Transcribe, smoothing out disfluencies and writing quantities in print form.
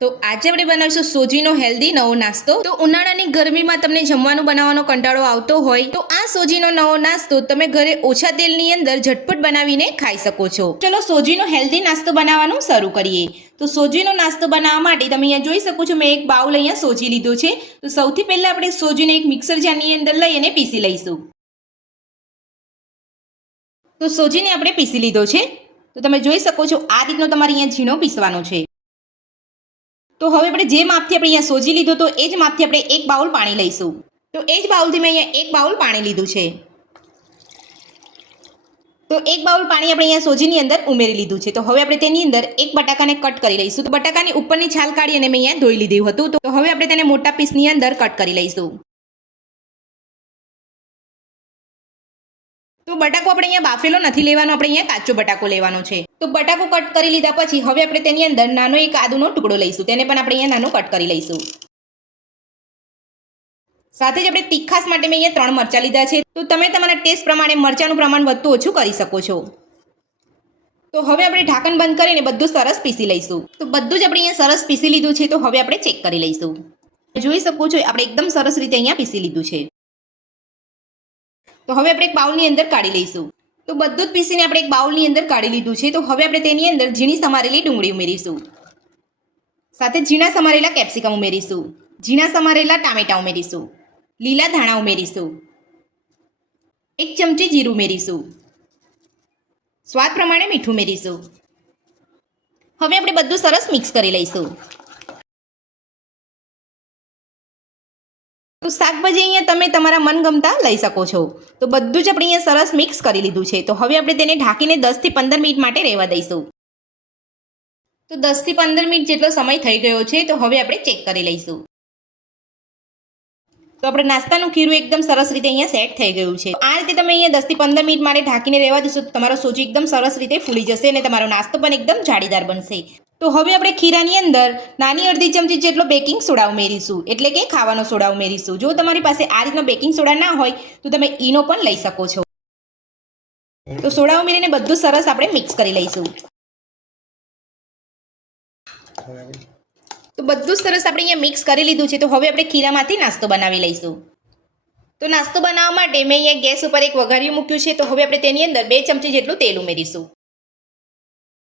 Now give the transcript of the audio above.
તો આજે આપણે બનાવીશું સોજીનો હેલ્ધી નવો નાસ્તો। તો ઉનાળાની ગરમીમાં તમને જમવાનું બનાવવાનો કંટાળો આવતો હોય તો આ સોજીનો નવો નાસ્તો તમે ઘરે ઓછા તેલની અંદર ઝટપટ બનાવીને ખાઈ શકો છો। ચલો સોજીનો હેલ્ધી નાસ્તો બનાવવાનું શરૂ કરીએ। તો સોજીનો નાસ્તો બનાવવા માટે તમે અહીંયા જોઈ શકો છો, મેં એક બાઉલ અહીંયા સોજી લીધો છે। તો સૌથી પહેલા આપણે સોજીને એક મિક્સર જારની અંદર લઈ અને પીસી લઈશું। તો સોજીને આપણે પીસી લીધો છે। તો તમે જોઈ શકો છો આ રીતનો તમારે અહીંયા ઝીણો પીસવાનો છે। તો હવે આપણે જે માપથી આપણે અહીંયા સોજી લીધો તો એ જ માપથી આપણે એક બાઉલ પાણી લઈશું। તો એ જ બાઉલથી મેં અહીંયા એક બાઉલ પાણી લીધું છે। તો એક બાઉલ પાણી આપણે અહીંયા સોજીની અંદર ઉમેરી લીધું છે। તો હવે આપણે તેની અંદર એક બટાકાને કટ કરી લઈશું। તો બટાકાની ઉપરની છાલ કાઢી અને મેં અહીંયા ધોઈ લીધું હતું। તો હવે આપણે તેને મોટા પીસની અંદર કટ કરી લઈશું। તો બટાકો આપણે અહીંયા બાફેલો નથી લેવાનો, આપણે અહીંયા કાચો બટાકો લેવાનો છે। તો બટાકો કટ કરી લીધા પછી હવે આપણે તેની અંદર નાનો એક આદુનો ટુકડો લઈશું, તેને પણ આપણે અહીંયા નાનો કટ કરી લઈશું। સાથે જ આપણે તીખાસ માટે મેં અહીંયા 3 મરચાં લીધા છે। તો તમે તમારા ટેસ્ટ પ્રમાણે મરચાંનું પ્રમાણ વધતું ઓછું કરી શકો છો। તો હવે આપણે ઢાંકણ બંધ કરીને બધું સરસ પીસી લઈશું। તો બધું જ આપણે અહીંયા સરસ પીસી લીધું છે। તો હવે આપણે ચેક કરી લઈશું। જોઈ શકો છો આપણે એકદમ સરસ રીતે અહીંયા પીસી લીધું છે। તો હવે આપણે એક બાઉલની અંદર કાઢી લઈશું। તો બધું જ પીસીને આપણે એક બાઉલની અંદર કાઢી લીધું છે। તો હવે આપણે તેની અંદર ઝીણી સમારેલી ડુંગળી ઉમેરીશું, સાથે ઝીણા સમારેલા કેપ્સિકમ ઉમેરીશું, ઝીણા સમારેલા ટામેટાં ઉમેરીશું, લીલા ધાણા ઉમેરીશું, 1 ચમચી જીરું ઉમેરીશું, સ્વાદ પ્રમાણે મીઠું ઉમેરીશું। હવે આપણે બધું સરસ મિક્સ કરી લઈશું। તો શાકભાજી અહીંયા તમે તમારા મનગમતા લઈ શકો છો। તો બધું જ આપણે અહીંયા સરસ મિક્સ કરી લીધું છે। તો હવે આપણે તેને ઢાંકીને 10 થી 15 મિનિટ માટે રહેવા દઈશું। તો 10 થી 15 મિનિટ જેટલો સમય થઈ ગયો છે। તો હવે આપણે ચેક કરી લઈશું। તો આપણે નાસ્તાનું ખીરું એકદમ સરસ રીતે અહીંયા સેટ થઈ ગયું છે। આ રીતે તમે અહીંયા 10 થી 15 મિનિટ માટે ઢાંકીને રહેવા દેશો તો તમારો સોજી એકદમ સરસ રીતે ફૂલી જશે અને તમારો નાસ્તો પણ એકદમ જાળીદાર બનશે। તો હવે આપણે ખીરાની અંદર નાની અડધી ચમચી જેટલો બેકિંગ સોડા ઉમેરીશું, એટલે કે ખાવાનો સોડા ઉમેરીશું। જો તમારી પાસે આ રીતનો બેકિંગ સોડા ના હોય તો તમે ઈનો પણ લઈ શકો છો। તો સોડા ઉમેરીને બધું સરસ આપણે મિક્સ કરી લઈશું। તો બધું સરસ આપણે અહીંયા મિક્સ કરી લીધું છે। તો હવે આપણે ખીરામાંથી નાસ્તો બનાવી લઈશું। તો નાસ્તો બનાવવા માટે મેં અહીંયા ગેસ ઉપર એક વઘારિયું મૂક્યું છે। તો હવે આપણે તેની અંદર 2 ચમચી જેટલું તેલ ઉમેરીશું।